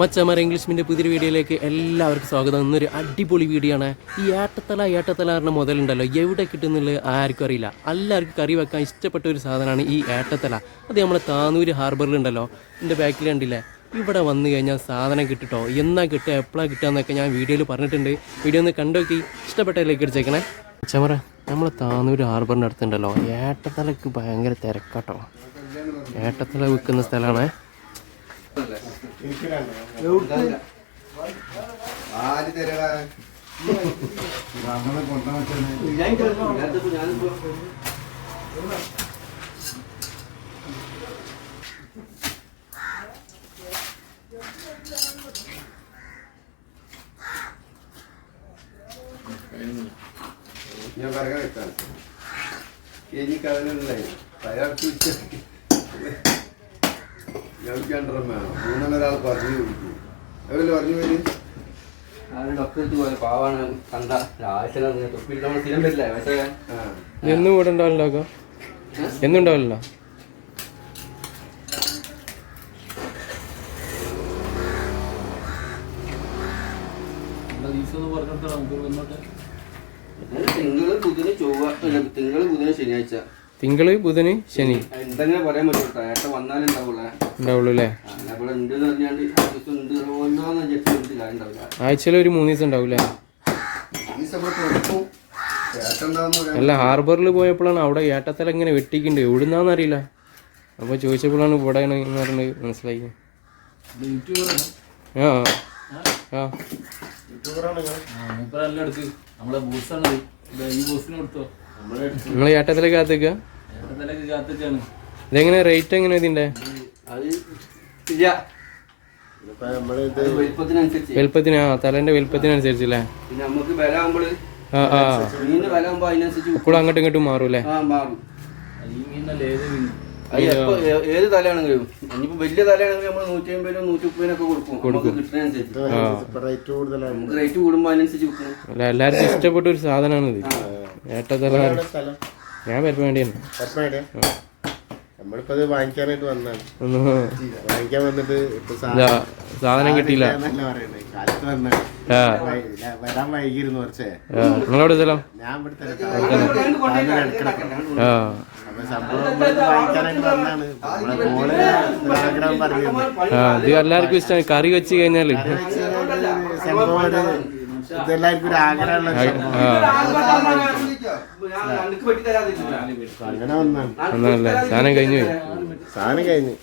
മച്ചമാരെ English medium പുതിയൊരു വീഡിയോയിലേക്ക് എല്ലാവർക്കും സ്വാഗതം. ഇന്നൊരു അടിപൊളി വീഡിയോ ആണ്. ഈ ഏട്ടത്തല പറഞ്ഞ മുതലുണ്ടല്ലോ, എവിടെ കിട്ടുന്നുള്ളത് ആർക്കും അറിയില്ല. എല്ലാവർക്കും കറി വെക്കാൻ ഇഷ്ടപ്പെട്ട ഒരു സാധനമാണ് ഈ ഏട്ടത്തല. അത് നമ്മളെ താനൂര് ഹാർബറിലുണ്ടല്ലോ, എൻ്റെ ബാക്കിൽ കണ്ടില്ലേ. ഇവിടെ വന്നു കഴിഞ്ഞാൽ സാധനം കിട്ടിട്ടോ. എന്നാ കിട്ടുക, എപ്പോഴാണ് കിട്ടുക എന്നൊക്കെ ഞാൻ വീഡിയോയിൽ പറഞ്ഞിട്ടുണ്ട്. വീഡിയോ ഒന്ന് കണ്ടോക്കി ഇഷ്ടപ്പെട്ടതിലേക്ക് അടിച്ചേക്കണേ. മച്ചമാരെ നമ്മളെ താനൂര് ഹാർബറിൻ്റെ അടുത്തുണ്ടല്ലോ, ഏട്ടത്തലക്ക് ഭയങ്കര തിരക്കാട്ടോ. ഏട്ടത്തല വിൽക്കുന്ന സ്ഥലമാണ്. ഞാൻ പറയാൻ വെക്കാം എനിക്കതിനുണ്ടായി മൂന്നൊരാൾ പറഞ്ഞു കൊടുക്കും. എവരല്ലേ പറഞ്ഞു പേര്? ഡോക്ടർക്ക് പോലെ പാവാണ് കണ്ട തൊപ്പിൽ നമ്മൾ സ്ഥിരം വരില്ല. എന്നും ഇവിടെ ഉണ്ടാവില്ലോ, എന്നും ഉണ്ടാവില്ല. തിങ്കള് ബുധന് ചൊവ്വ, തിങ്കള് ബുധന് ശനിയാഴ്ച. തിങ്കള് ബുധന് ശനി എന്തെങ്കിലും പറയാൻ പറ്റൂട്ടോ. ഏട്ട വന്നാലേ ഉണ്ടാവുള്ളൂ അല്ലേ? ഇവിടെ ഉണ്ട് പറഞ്ഞാണ്ട് ആഴ്ചയിൽ ഒരു 3 ദിവസം ഉണ്ടാവൂലേ? അല്ല, ഹാർബറിൽ പോയപ്പോഴാണ് അവിടെ ഏട്ടത്തല ഇങ്ങനെ വെട്ടിക്കുന്നുണ്ട്. എവിടുന്നാന്ന് അറിയില്ല. അപ്പോൾ ചോദിച്ചപ്പോഴാണ് ഇവിടെയാണ് എന്ന് പറഞ്ഞത് മനസ്സിലായി. നിങ്ങൾ ഏട്ടത്തല കാത്തേക്കാ? ഇതെങ്ങനെ റേറ്റ് എങ്ങനെ ഇതിന്റെ? വലുപ്പത്തിന് തലേന്റെ വലുപ്പത്തിനനുസരിച്ചല്ലേ? ഇപ്പോൾ അങ്ങോട്ടും ഇങ്ങോട്ടും മാറൂല്ലേ? ഏത് തലയാണെങ്കിലും ഇനിയിപ്പോ വലിയ തലയാണെങ്കിലും നമ്മൾ 150 130 കൊടുക്കും. റേറ്റ് കൂടുമ്പോ അതിനനുസരിച്ച് കൊടുക്കണം. എല്ലാവർക്കും ഇഷ്ടപ്പെട്ട ഒരു സാധനമാണിത് ഏട്ടത്തല. ഞാൻ വരപ്പ വേണ്ടിയാണ്. നമ്മളിപ്പോ അത് വാങ്ങിക്കാനായിട്ട് വന്നാണ്. വാങ്ങിക്കാൻ വന്നിട്ട് സാധനം കിട്ടിയില്ല. വരാൻ വൈകിരുന്നു കുറച്ചേ. നിങ്ങളെവിടെ സ്ഥലം? ഞാൻ ഇവിടെ അപ്പൊ സംഭവം വാങ്ങിക്കാനായിട്ട് വന്നാണ്. ആഗ്രഹം പറഞ്ഞു. ഇത് എല്ലാവർക്കും ഇഷ്ടമാണ്. കറി വെച്ച് കഴിഞ്ഞാല് സംഭവം ഇതെല്ലാവർക്കും ഒരു ആഗ്രഹമുള്ള അങ്ങനെ ഒന്നല്ലേ. സാധനം കഴിഞ്ഞു. സാധനം കഴിഞ്ഞു.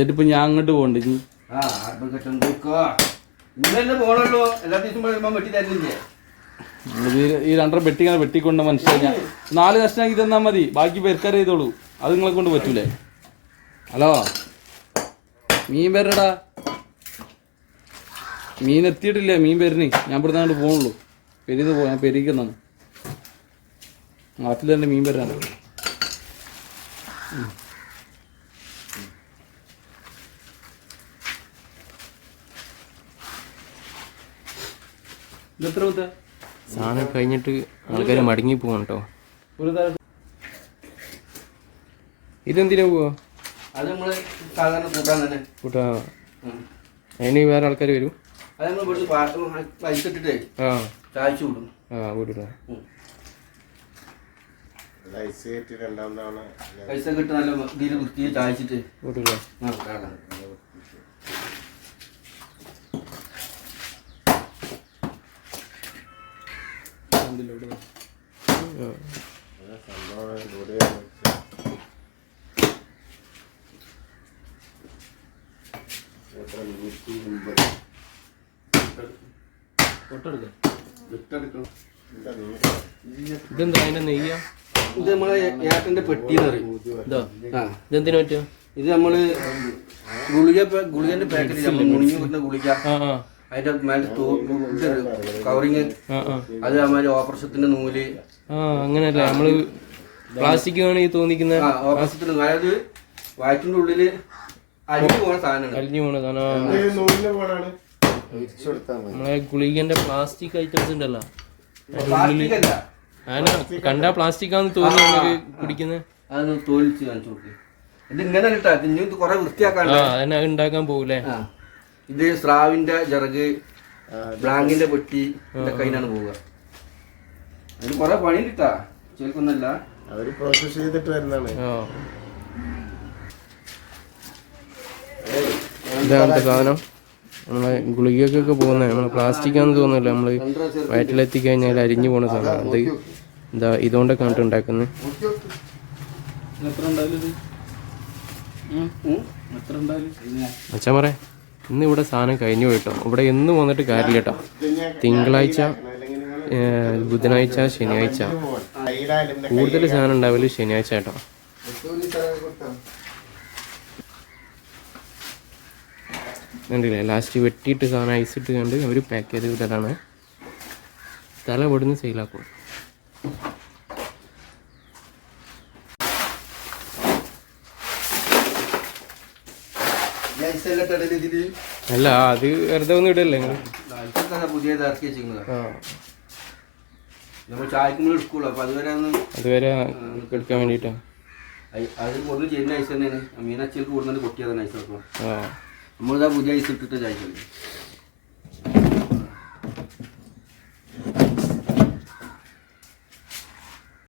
ഇതിപ്പോ ഞാൻ അങ്ങോട്ട് പോകണ്ട. പോണല്ലോ എല്ലാ ദിവസവും വെട്ടി തരുന്നില്ലേ? ഈ 2 വെട്ടിങ്ങനെ വെട്ടിക്കൊണ്ട് മനസ്സിലായി. 4 കഷ്ണാക്കി തന്നാൽ മതി, ബാക്കി പെരക്കാർ ചെയ്തോളൂ. അത് നിങ്ങളെ കൊണ്ട് പറ്റൂലേ? ഹലോ, മീൻ വരടാ. മീൻ എത്തിയിട്ടില്ല. മീൻ വരുന്നേ. ഞാൻ ഇവിടുന്ന് അങ്ങോട്ട് പോകണുള്ളൂ. പെരിന്ന് പോ. ഞാൻ പെരിക്കുന്നതാണ്. നാട്ടിൽ തന്നെ മീൻ വരാണ്. ഇതെത്ര മുത്ത? സാധനം കഴിഞ്ഞിട്ട് ആൾക്കാർ മടങ്ങി പോവാണ് കേട്ടോ. ഇതെന്തിനാ പോവാ? അത് നമ്മള് സാധാരണ കൂട്ടാൻ തന്നെ കൂട്ടാ. അതിന് വേറെ ആൾക്കാർ വരും. അത് നമ്മൾ ഇവിടുന്ന് പൈസ ഇട്ടിട്ടേ ചായച്ചു വിടും. വീട്ടിലാ പൈസ കിട്ടും. നല്ല ഇതിൽ വൃത്തിയിൽ ചായച്ചിട്ട് വീട്ടിലാ. ഇതെന്താ അതിന്റെ നെയ്യാ? ഇത് നമ്മളെ ഏട്ടന്റെ പെട്ടിന്ന് പറയും. ഇതെന്തിനാ പറ്റുക? ഇത് നമ്മള് ഗുളികന്റെ പാക്കറ്റ് മുണിഞ്ഞു കിട്ടുന്ന ഗുളിക, അതിന്റെ മേലെ കവറിങ്, അത് നമ്മള് ഓപ്പറേഷത്തിന്റെ നൂല്. അങ്ങനെയല്ലേ നമ്മള് പ്ലാസ്റ്റിക് ആണ് ഈ തോന്നിക്കുന്നത്. ഓപ്പറേഷത്തിന്റെ, അതായത് വയറ്റിന്റെ ഉള്ളില് അരിഞ്ഞു പോകുന്ന സാധനമാണ്. അലിഞ്ഞു പോണ സാധനം. നൂലിന്റെ പോണാണ് കൊടുത്താൽ മതി. നമ്മളെ ഗുളികന്റെ പ്ലാസ്റ്റിക് ഐറ്റംസ് ഉണ്ടല്ലോ, പ്ലാസ്റ്റിക് അല്ല, അതിന് കണ്ടാ പ്ലാസ്റ്റിക് ആണെന്ന് തോന്നുന്നു നമുക്ക് കുടിക്കുന്നത്. അതൊന്ന് തോലിച്ച് കാണിച്ചു കൊടുക്കും. ഇത് ഇങ്ങനെ കിട്ടാ, ഇനി ഇത് കുറെ വൃത്തിയാക്കാണ്ട്. അതന്നെ അത് ഉണ്ടാക്കാൻ പോകൂലേ. ഇത് സ്രാവിന്റെ ജറക്, ബ്ലാങ്കിന്റെ പെട്ടി ഇതൊക്കെ അതിനാണ് പോവുക. അതിന് കുറെ പണി കിട്ടാ, ചെറുക്കൊന്നല്ല. അവര് പ്രോസസ് ചെയ്തിട്ട് വരുന്നതാണ്. ഇതാണ് സാധനം. നമ്മളെ ഗുളികക്കൊക്കെ പോകുന്നത് നമ്മളെ പ്ലാസ്റ്റിക് ആണെന്ന് തോന്നുന്നില്ല, നമ്മള് വയറ്റിലെത്തി കഴിഞ്ഞാൽ അരിഞ്ഞു പോണ സാധനം. അത് എന്താ ഇതുകൊണ്ടൊക്കെ കണ്ടിട്ട് ഉണ്ടാക്കുന്നത്. അച്ഛൻ പറയാ ഇന്ന് ഇവിടെ സാധനം കഴിഞ്ഞു പോയിട്ടോ. ഇവിടെ എന്ന് വന്നിട്ട് കാര്യമില്ല കേട്ടോ. തിങ്കളാഴ്ച, ബുധനാഴ്ച, ശനിയാഴ്ച കൂടുതൽ സാധനം ഉണ്ടാവില്ല ശനിയാഴ്ച കേട്ടോ. കണ്ടില്ലേ, ലാസ്റ്റ് വെട്ടിയിട്ട് സാധനം ഐസിട്ട് കണ്ട് അവർ പാക്ക് ചെയ്ത് വിട്ടതാണ്. തല ഇവിടുന്ന് സെയിലാക്കും. അല്ല അത് വെറുതെ ഒന്നും ഇടല്ലേ നിങ്ങൾ. പുതിയത് ഇറക്കി വെച്ചിരിക്കുന്നത് നമ്മൾ ചായക്കുമ്പോൾ എടുക്കുള്ളൂ. അപ്പൊ അതുവരെ അതുവരെ എടുക്കാൻ വേണ്ടിയിട്ടാണ്. അത് കൂടുതൽ ചെയ്യുന്ന ഐസ് തന്നെയാണ്. മീനച്ചിലേക്ക് കൂടുന്നത് പൊട്ടിയതാണ് ഐസ് ഇറക്കണം. നമ്മളിതാ പുതിയ ഐസ് ഇട്ടിട്ട് ചായക്കുള്ളൂ.